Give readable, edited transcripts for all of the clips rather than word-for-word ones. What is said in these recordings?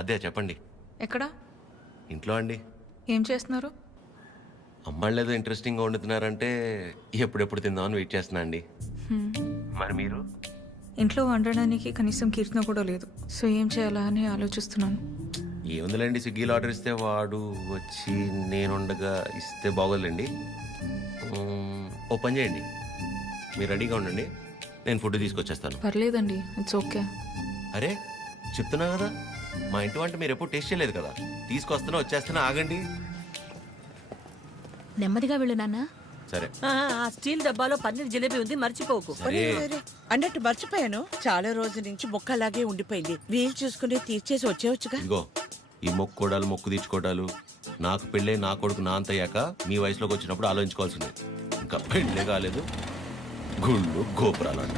అదే చెప్పండి. ఎక్కడ? ఇంట్లో అండి. ఏం చేస్తున్నారు? అమ్మాళ్ళు ఏదో ఇంట్రెస్టింగ్గా వండుతున్నారంటే ఎప్పుడెప్పుడు తిందామని వెయిట్ చేస్తున్నా అండి. మరి మీరు? ఇంట్లో వండడానికి కనీసం కీర్తన కూడా లేదు. సో ఏం చేయాలా అని ఆలోచిస్తున్నాను. ఏముందిలేండి, స్విగ్గీలో ఆర్డర్ ఇస్తే వాడు వచ్చి నేనుండగా ఇస్తే బాగోదులేండి. ఓ పని చేయండి, మీరు రెడీగా ఉండండి, నేను ఫుడ్ తీసుకొచ్చేస్తాను. పర్లేదండి, ఇట్స్ ఓకే. అరే చెప్తున్నా కదా, మా ఇంటి వంట మీరు ఎప్పుడు టేస్ట్ చేయలేదు కదా. తీసుకొస్తున్నా, వచ్చేస్తున్నా, ఆగండి. నెమ్మదిగా వెళ్ళు నాన్న. సరే. ఆ స్టీల్ డబ్బాలో పన్నీర్ జిలేబీ ఉంది, మర్చిపోకు. సరే. అన్నట్టు మర్చిపోయాను, చాలా రోజుల నుంచి మొక్క అలాగే ఉండిపోయింది. వీలు చూసుకుని తీర్చేసి వచ్చేవచ్చుగా. ఇదిగో ఈ మొక్కుకోడాలు, మొక్కు తీర్చుకోవడాలు నాకు పెళ్ళే నా కొడుకు నా అంత అయ్యాక మీ వయసులోకి వచ్చినప్పుడు ఆలోచించుకోవాల్సిందే. ఇంకా పెళ్ళే కాలేదు, గుళ్ళు గోపురాలు అంట.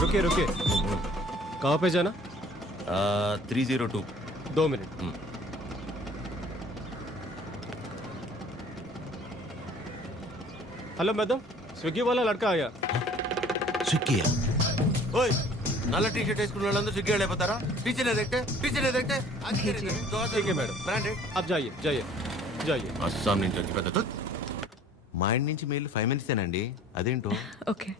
रुकिए रुकिए, कहाँ पे जाना? 302. 2 मिनट. हेलो मैडम, स्विगी वाला लड़का आया. స్విగ్గీ? ఓయ్, నల్ల టీ షర్ట్ వేసుకున్న వాళ్ళందరూ స్విగ్గీ వాళ్ళు అయిపోతారా? టీచర్ देखते ठीक है मैडम, బ్రాండెడ్. आप जाइए जाइए जाइए. అస్సాం నుంచి వచ్చి పెద్ద మా ఇంటి నుంచి మెయిల్ 5 మినిట్సేనండి, అదేంటో. ఓకే.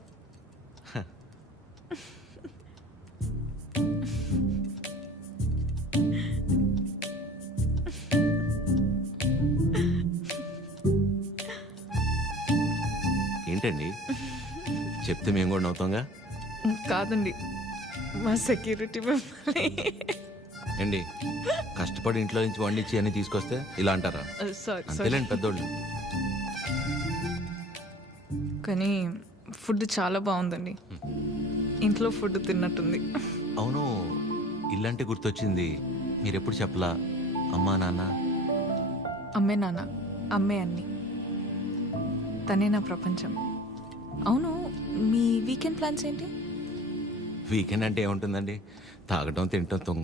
ఏంటండి చెప్తే మేము కూడా నవ్వుతాంగా. కాదండి, మా సెక్యూరిటీ మిమ్మల్ని. ఏంటి కష్టపడి ఇంట్లో నుంచి వండించి అన్ని తీసుకొస్తే ఇలా అంటారా? సారీ అంతేలేండి పెద్దోళ్ళు. కానీ ఫుడ్ చాలా బాగుందండి. ఇంట్లో ఫుడ్ తిన్నట్టుంది. అవును, ఇల్లంటే గుర్తొచ్చింది, మీరెప్పుడు చెప్పలా అమ్మా నాన్న? అమ్మే నాన్న, అమ్మే అన్ని, తనే నా ప్రపంచం. అవును, మీ వీకెండ్ ప్లాన్స్ ఏంటి? వీకెండ్ అంటే ఏముంటుందండి, తాగటం తినటం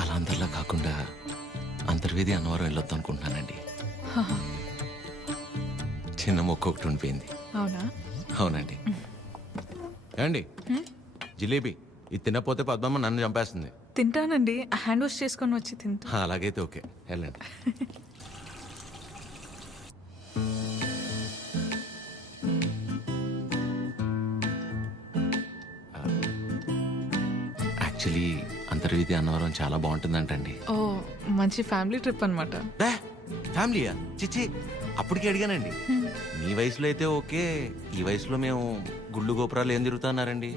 అలా అందరిలా కాకుండా అంతర్వేది అన్నవరం వెళ్ళొద్దాం అనుకుంటున్నానండి. చిన్న మొక్క ఒకటి ఉండిపోయింది. అవునా? అవునండి. ఏమండి జిలేబీ ఇది తినకపోతే పద్మమ్మ నన్ను చంపేస్తుంది. తింటానండి, హ్యాండ్ వాష్ చేసుకొని వచ్చి తింటా. అలాగైతే ఓకే, వెళ్ళండి. యాక్చువల్లీ అంతర్వేది అన్నవరం చాలా బాగుంటుందంటండి. ఓ, మంచి ఫ్యామిలీ ట్రిప్ అనమాట. ఫ్యామిలీయా? చిచ్చి, అప్పటికి అడిగానండి. మీ వయసులో అయితే ఓకే, ఈ వయసులో మేము గుళ్ళు గోపురాలు ఏం తిరుగుతున్నారండి.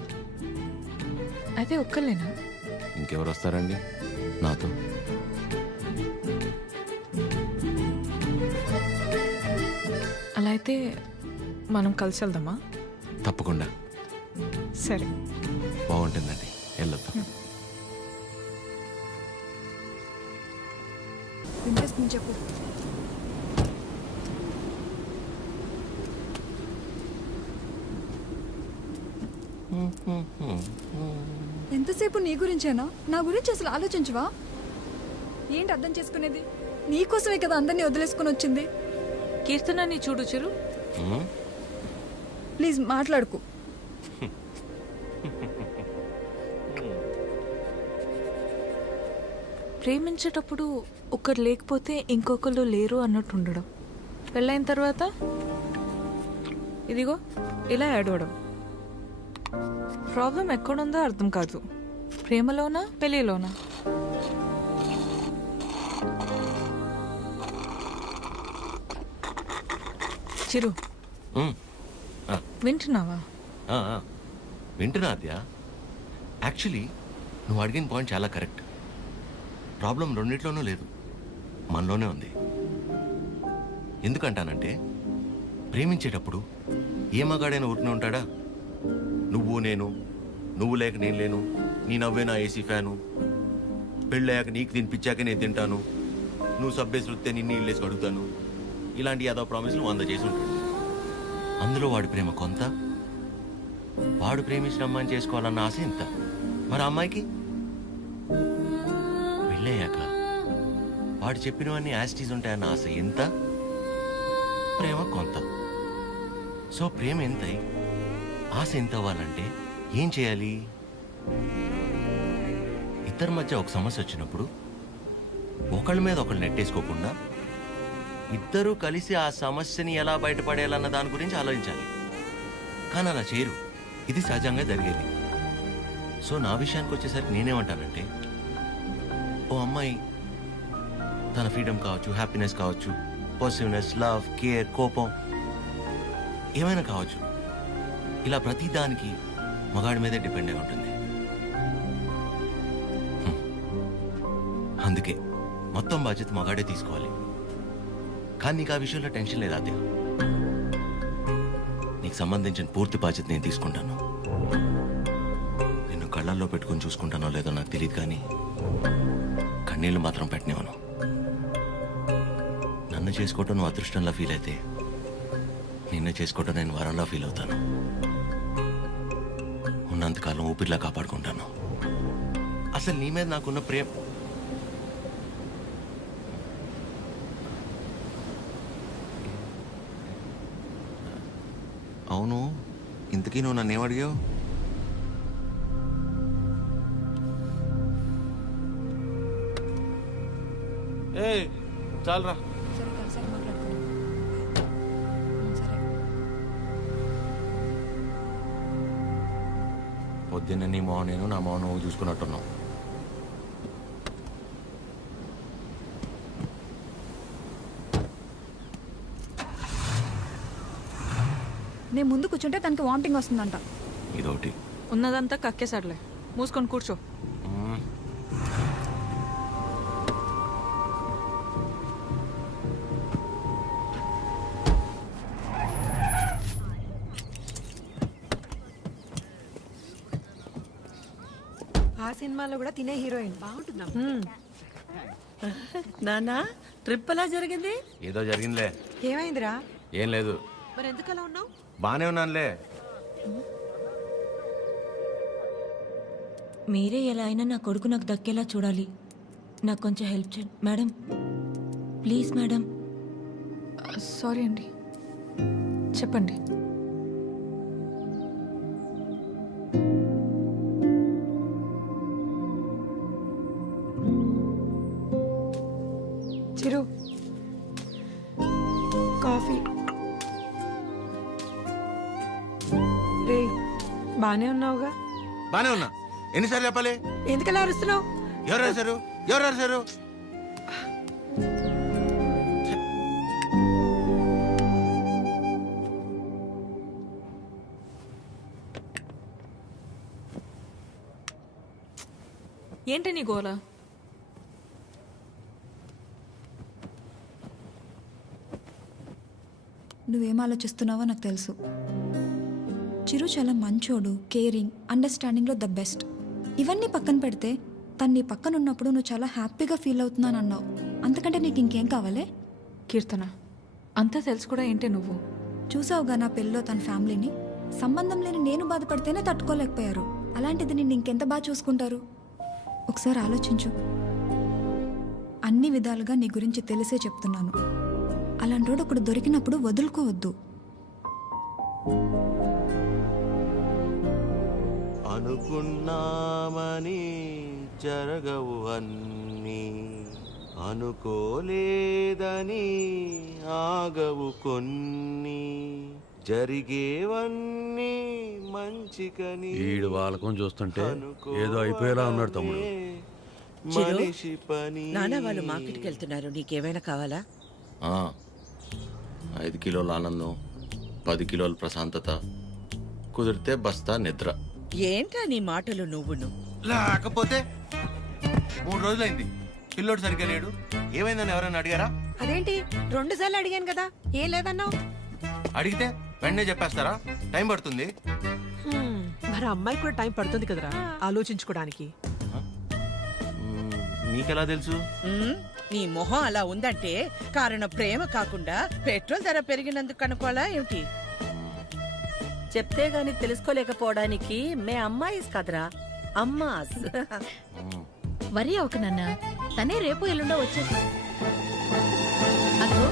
అయితే ఒక్కలేనా? ఇంకెవరు వస్తారండి నాతో? అలా అయితే మనం కలిసి వెళ్దామా? తప్పకుండా, సరే. బాగుంటుందండి, వెళ్ళొద్దాం. చెప్పు. ఎంతసేపు నీ గురించేనా? నా గురించి అసలు ఆలోచించవా? ఏంటి అర్థం చేసుకునేది? నీకోసమే కదా అందరినీ వదిలేసుకుని వచ్చింది. కీర్తనని చూడు చిరు. ప్లీజ్ మాట్లాడుకు. ప్రేమించేటప్పుడు ఒకరు లేకపోతే ఇంకొకరు లేరు అన్నట్టు ఉండడం, పెళ్ళైన తర్వాత ఇదిగో ఇలా ఏడవడం. ప్రాబ్లం ఎక్కడుందో అర్థం కాదు, ప్రేమలోనా పెళ్ళిలోనా? చిరు, వింటున్నావా? వింటున్నా అద్య. యాక్చువల్లీ నువ్వు అడిగిన పాయింట్ చాలా కరెక్ట్. ప్రాబ్లం రెండిట్లోనూ లేదు, మనలోనే ఉంది. ఎందుకంటానంటే ప్రేమించేటప్పుడు ఏ మగాడైనా ఊరికనే ఉంటాడా? నువ్వు నేను, నువ్వు లేక నేను లేను, నీ నవ్వే నా ఏసీ ఫ్యాను, పెళ్ళయ్యాక నీకు తినిపించాక నేను తింటాను, నువ్వు సబ్బేసి వృత్తే నిన్ను ఇల్లేసి అడుగుతాను, ఇలాంటి యాదో ప్రామిస్లు 100 చేసి ఉంటాడు. అందులో వాడి ప్రేమ కొంత, వాడు ప్రేమించిన అమ్మాయిని చేసుకోవాలన్న ఆశ ఇంత. మరి అమ్మాయికి పెళ్ళయ్యాక వాడు చెప్పినవన్నీ యాస్టీస్ ఉంటాయన్న ఆశ ఎంత, ప్రేమ కొంత. సో ప్రేమ ఎంతై ఆశ ఎంత అవ్వాలంటే ఏం చేయాలి? ఇద్దరి మధ్య ఒక సమస్య వచ్చినప్పుడు ఒకళ్ళ మీద ఒకళ్ళు నెట్టేసుకోకుండా ఇద్దరూ కలిసి ఆ సమస్యని ఎలా బయటపడేయాలన్న దాని గురించి ఆలోచించాలి. కానీ అలా చేయరు. ఇది సహజంగా జరిగేది. సో నా విషయానికి వచ్చేసరికి నేనేమంటానంటే, ఓ అమ్మాయి తన ఫ్రీడమ్ కావచ్చు, హ్యాపీనెస్ కావచ్చు, పాజిటివ్నెస్, లవ్, కేర్, కోపం ఏమైనా కావచ్చు, ఇలా ప్రతి దానికి మగాడి మీదే డిపెండ్ అయి ఉంటుంది. అందుకే మొత్తం బాధ్యత మగాడే తీసుకోవాలి. కానీ నీకు ఆ విషయంలో టెన్షన్ లేదా అదే? నీకు సంబంధించిన పూర్తి బాధ్యత నేను తీసుకుంటాను. నిన్ను కళ్ళల్లో పెట్టుకుని చూసుకుంటానో లేదో నాకు తెలియదు, కానీ కన్నీళ్ళు మాత్రం పెట్టనివ్వను. నన్ను చేసుకోవటం నువ్వు అదృష్టంలా ఫీల్ అయితే నిన్ను చేసుకోవటం నేను వరంలా ఫీల్ అవుతాను. ఉన్నంతకాలం ఊపిరిలా కాపాడుకుంటాను. అసలు నీ మీద నాకున్న ప్రేమ అవును. ఇంతకీ నువ్వు నన్ను ఏమడిగావు? ఏ చాలరా. సరే కలిసాక మాట్లాడుకుందాం. సరే. పొద్దున్న నీ మోహన్ నేను, నా మోహన్ నువ్వు చూసుకున్నట్టున్నావు. నేను ముందు కూర్చుంటే తనకి వామిటింగ్ వస్తుందంట. ఇదొకటి. ఉన్నదంతా కక్కేసాడులే, మూసుకొని కూర్చో. ఆ సినిమాలో కూడా తినే హీరోయిన్ బాగుంటుందా? నానా ట్రిప్ ఎలా జరిగింది? ఏదో జరిగిందిలే. ఏమైందిరా? ఏం లేదు. మరి ఎందుకు అలా ఉన్నావు? బానే ఉన్నానులే. మీరే ఎలా అయినా నా కొడుకు నాకు దక్కేలా చూడాలి. నాకు కొంచెం హెల్ప్ చేయండి మేడం, ప్లీజ్ మేడం. సారీ అండి, చెప్పండి. చిరు కాఫీ. రే బానే ఉన్నావుగా? బానే ఉన్నా. ఎన్నిసార్లు చెప్పాలి? ఎందుకలా అరుస్తున్నావు? ఎవరు రాశారు? ఎవరు రాశారు? ఏంటి నీ గోల? నువ్వేం ఆలోచిస్తున్నావో నాకు తెలుసు. చిరు చాలా మంచోడు, కేరింగ్, అండర్స్టాండింగ్లో ద బెస్ట్. ఇవన్నీ పక్కన పెడితే తను నీ పక్కన ఉన్నప్పుడు నువ్వు చాలా హ్యాపీగా ఫీల్ అవుతున్నాను అన్నావు. అంతకంటే నీకు ఇంకేం కావాలే? కీర్తన, అంతా తెలుసు కూడా ఏంటి నువ్వు? చూసావుగా నా పెళ్ళిలో తన ఫ్యామిలీని. సంబంధం లేని నేను బాధపడితేనే తట్టుకోలేకపోయారు. అలాంటిది నిన్ను ఇంకెంత బాగా చూసుకుంటారు? ఒకసారి ఆలోచించు. అన్ని విధాలుగా నీ గురించి తెలిసే చెప్తున్నాను. అలాంటోడు ఒకడు దొరికినప్పుడు వదులుకోవద్దు. అనుకున్నామని జరగవు అన్నీ, అనుకోలేదని ఆగవు కొన్ని, జరిగేవన్నీ మంచికని. ఈడు వాళ్ళకం చూస్తుంటే ఏదో అయిపోయేలా ఉన్నాడు తమ్ముడు. మనిషి పని. నాన్న వాళ్ళు మార్కెట్కి వెళ్తున్నారు, నీకేమైనా కావాలా? 5 కిలోల ఆనందం, 10 కిలోల ప్రశాంతత, కుదిరితే బస్తా నిద్ర. ఏంట్రా నీ మాటలు నువ్వును? లేకపోతే 3 రోజులైంది పిల్లోడు సరిగ్గా లేడు. ఏమైందని ఎవరైనా అడిగారా? అదేంటి 2 సార్లు అడిగాను కదా, ఏం లేదన్నావు? అడిగితే వెంటనే చెప్పేస్తారా? టైం పడుతుంది. మరి అమ్మాయి కూడా టైం పడుతుంది కదరా ఆలోచించుకోవడానికి. మీకెలా తెలుసు? నీ మొహం అలా ఉందంటే కారణం ప్రేమ కాకుండా పెట్రోల్ ధర పెరిగినందుకు అనుకోవాలా ఏమిటి? చెప్తే గాని తెలుసుకోలేకపోవడానికి మే అమ్మాయిస్ కదరా, అమ్మాస్. వరి అవక నాన్న, తనే రేపు ఎల్లుండో వచ్చేసి. అదో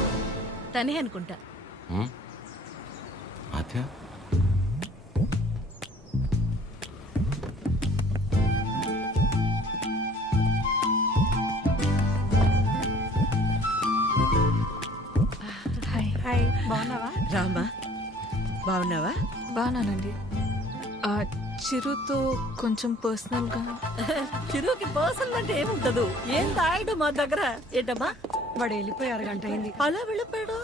తనే అనుకుంటా. హ్మ్? ఆద్య హాయ్ బాగున్నావా? రామా బాగున్నావా? బాగున్నానండి. చిరుతో కొంచెం పర్సనల్గా. చిరుకి పర్సనల్ అంటే ఏముంటదు? ఏం తాగడు మా దగ్గర. ఏంటమ్మా వాడు వెళ్ళిపోయి అరగంట అయింది. అలా వెళ్ళిపోయాడు?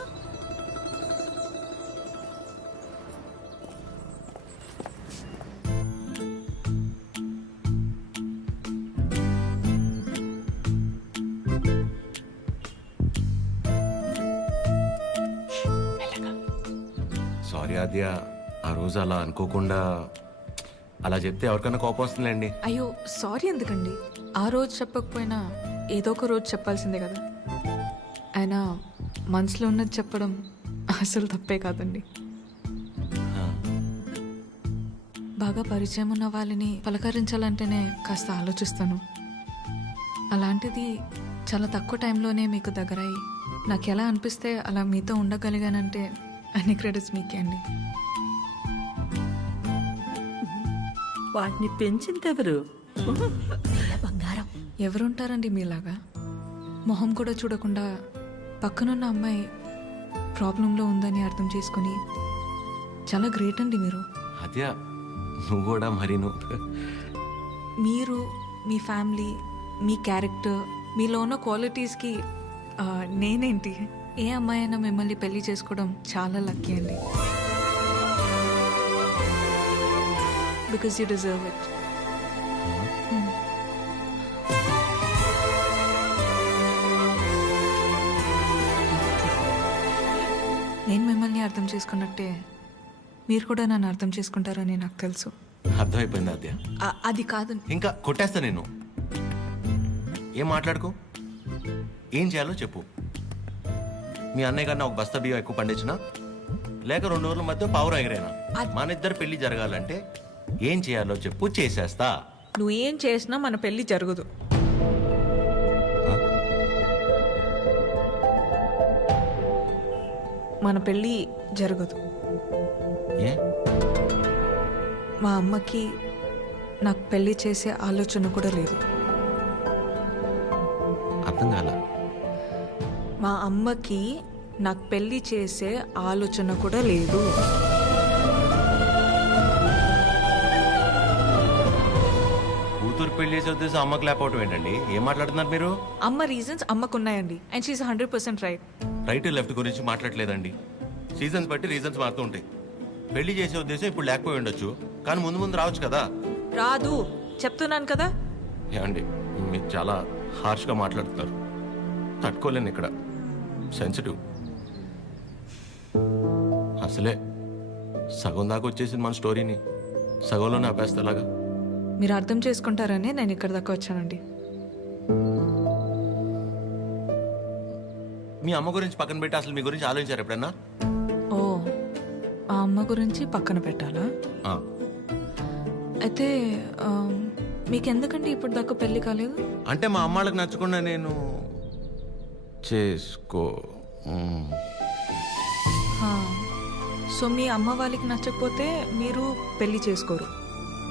సారీ ఆద్య, ఆ రోజు అలా అనుకోకుండా అలా చెప్తే ఎవరికైనా కోపం వస్తుందండి. అయ్యో సారీ ఎందుకండి? ఆ రోజు చెప్పకపోయినా ఏదో ఒక రోజు చెప్పాల్సిందే కదా. అయినా మనసులో ఉన్నది చెప్పడం అసలు తప్పే కాదండి. బాగా పరిచయం ఉన్న వాళ్ళని పలకరించాలంటేనే కాస్త ఆలోచిస్తాను. అలాంటిది చాలా తక్కువ టైంలోనే మీకు దగ్గరయ్యి నాకు ఎలా అనిపిస్తే అలా మీతో ఉండగలిగానంటే అన్ని క్రెడిట్స్ మీకే అండి. వాటిని పెంచిందెవరు? బంగారం. ఎవరుంటారండి మీలాగా? మొహం కూడా చూడకుండా పక్కనున్న అమ్మాయి ప్రాబ్లంలో ఉందని అర్థం చేసుకొని చాలా గ్రేట్ అండి మీరు. ఆద్య నువ్వు కూడా మరీను. మీరు, మీ ఫ్యామిలీ, మీ క్యారెక్టర్, మీలో ఉన్న క్వాలిటీస్కి నేనేంటి? ఏ అమ్మాయి అయినా మిమ్మల్ని పెళ్లి చేసుకోవడం చాలా లక్కీ అండి. Because you deserve it. నేను మిమ్మల్ని అర్థం చేసుకున్నట్టే మీరు కూడా నన్ను అర్థం చేసుకుంటారని నాకు తెలుసు. అర్థమైపోయింది ఆద్య. అది కాదు. ఇంకా కొట్టేస్తా నేను. ఏం మాట్లాడుకో, ఏం చేయాలో చెప్పు. మీ అన్నయ్య కన్నా ఒక బస్తా బియ్యం ఎక్కువ పండించినా లేక 2 రోజుల మధ్య పావురం ఎగిరైనా మన ఇద్దరు పెళ్లి జరగాలంటే ఏం చేయాలో చెప్పు, చేసేస్తా. నువ్వేం చేసినా మన పెళ్లి జరగదు. మన పెళ్ళి జరగదు. ఏ? మా అమ్మకి నాకు పెళ్లి చేసే ఆలోచన కూడా లేదు. అర్థం కాల. మా అమ్మకి నాకు పెళ్లి చేసే ఆలోచన కూడా లేదు. కూతురు పెళ్లి చేసే ఉద్దేశం అమ్మకి లేకపోవటం ఏంటండి? ఏం మాట్లాడుతున్నారు మీరు? అమ్మ రీజన్స్ అమ్మకున్నాయండి. And she's 100% right. Right left గురించి మాట్లాడలేదండి. సీజన్స్ బట్టి రీజన్స్ మారుతూ ఉంటాయి. పెళ్లి చేసే ఉద్దేశం ఇప్పుడు లేకపోయి ఉండొచ్చు, కానీ ముందు ముందు రావచ్చు కదా. రాదు చెప్తున్నాను కదా. ఏమండి మీరు చాలా హార్ష్గా మాట్లాడుతున్నారు. తట్టుకోలేను. ఇక్కడ సెన్సిటివ్. అసలే సగం దాకా వచ్చేసింది మన స్టోరీని, సగంలోనే ఆపేస్తేలాగా. మీరు అర్థం చేసుకుంటారనే నేను ఇక్కడ దాకా వచ్చానండి. మీ అమ్మ గురించి పక్కన పెట్టి అసలు మీ గురించి ఆలోచించారు ఎప్పుడన్నా? ఓ, ఆ అమ్మ గురించి పక్కన పెట్టాలా? ఆ. అయితే మీకెందుకండి ఇప్పుడు దాకా పెళ్లి కాలేదు? అంటే మా అమ్మాళ్ళకి నచ్చకుండా నేను చేసుకో. సో మీ అమ్మ వాళ్ళకి నచ్చకపోతే మీరు పెళ్లి చేసుకోరు.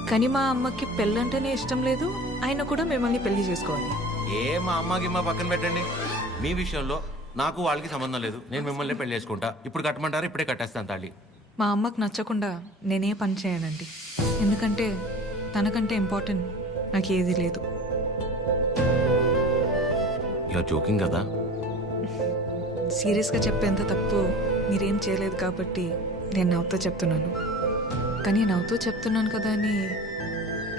కానీ మా అమ్మకి పెళ్ళంటేనే ఇష్టం లేదు, ఆయన కూడా మిమ్మల్ని పెళ్లి చేసుకోవాలి. ఏ మా అమ్మకి మా పక్కన పెట్టండి. మీ విషయంలో నాకు వాళ్ళకి సంబంధం లేదు. నేను మిమ్మల్ని పెళ్లి చేసుకుంటా. ఇప్పుడు కట్టమంటారా? ఇప్పుడే కట్టేస్తాను తాళి. మా అమ్మకు నచ్చకుండా నేనే పని చేయనండి. ఎందుకంటే తనకంటే ఇంపార్టెంట్ నాకు ఏది లేదు. యూఆర్ జోకింగ్ కదా? సీరియస్గా చెప్పేంత తప్పు మీరేం చేయలేదు కాబట్టి నేను నవ్వుతో చెప్తున్నాను. కానీ నవ్వుతో చెప్తున్నాను కదా అని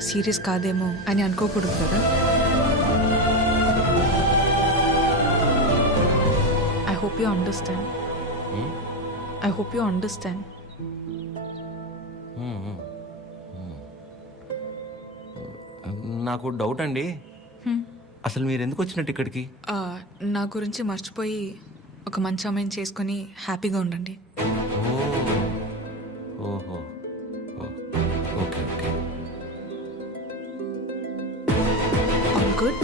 సీరియస్ కాదేమో అని అనుకోకూడదు కదా. I hope you understand. I hope you understand. నాకు డౌట్ అండి. అసలు మీరు ఎందుకు వచ్చినట్టు ఇక్కడికి? నా గురించి మర్చిపోయి ఒక మంచి అమ్మాయిని చేసుకొని హ్యాపీగా ఉండండి. ఓహో, okay okay. All good.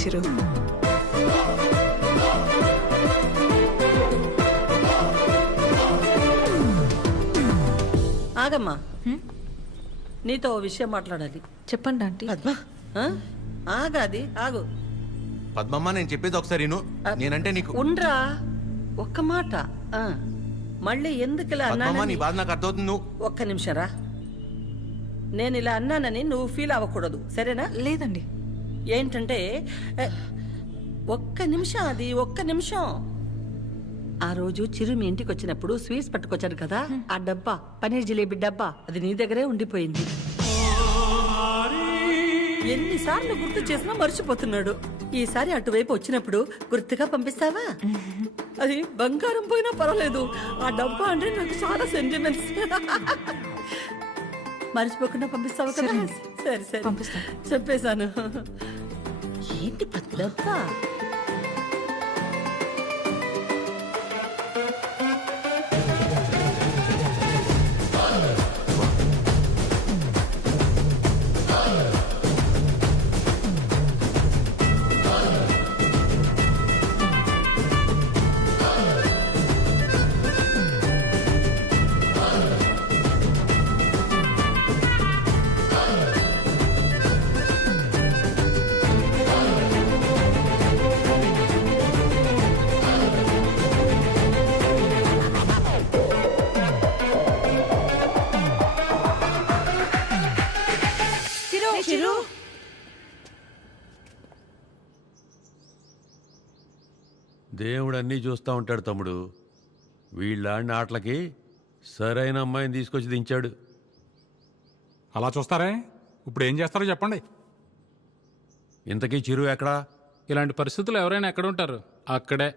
Chiru. ఆగమ్మా, నీతో ఓ విషయం మాట్లాడాలి. చెప్పండి ఆంటీ. పద్మ ఆ? ఆగాది ఆగు. పద్మమ్మ నేను చెప్పేది ఒకసారి విను. నేనంటే నీకు ఉండ్రా, ఒక్క మాట. ఆ, మళ్ళీ ఎందుకు ఇలా పద్మమ్మ నీ అన్నానని బాధ నాకు అర్థమవుతుంది. నువ్వు ఒక్క నిమిషం రా. నేను ఇలా అన్నానని నువ్వు ఫీల్ అవ్వకూడదు, సరేనా? లేదండి. ఏంటంటే ఒక్క నిమిషం, అది ఒక్క నిమిషం. ఆ రోజు చిరు మీ ఇంటికి వచ్చినప్పుడు స్వీట్స్ పట్టుకొచ్చాడు కదా, ఆ డబ్బా పనీర్ జిలేబీ డబ్బా అది నీ దగ్గరే ఉండిపోయింది. ఎన్నిసార్లు గుర్తు చేసినా మర్చిపోతున్నాడు. ఈసారి అటువైపు వచ్చినప్పుడు గుర్తుగా పంపిస్తావా? అది బంగారం పోయినా పర్వాలేదు, ఆ డబ్బా అంటే నాకు చాలా సెంటిమెంట్స్. మర్చిపోకుండా పంపిస్తావా కదా? సరే సరే పంపిస్తాను. చెప్పేశాను. ఏంటి డబ్బా? చిరు దేవుడు అన్నీ చూస్తూ ఉంటాడు తమ్ముడు. వీళ్ళాడిన ఆటలకి సరైన అమ్మాయిని తీసుకొచ్చి దించాడు. అలా చూస్తారే, ఇప్పుడు ఏం చేస్తారో చెప్పండి. ఇంతకీ చిరు ఎక్కడా? ఇలాంటి పరిస్థితుల్లో ఎవరైనా ఎక్కడ ఉంటారు? అక్కడే.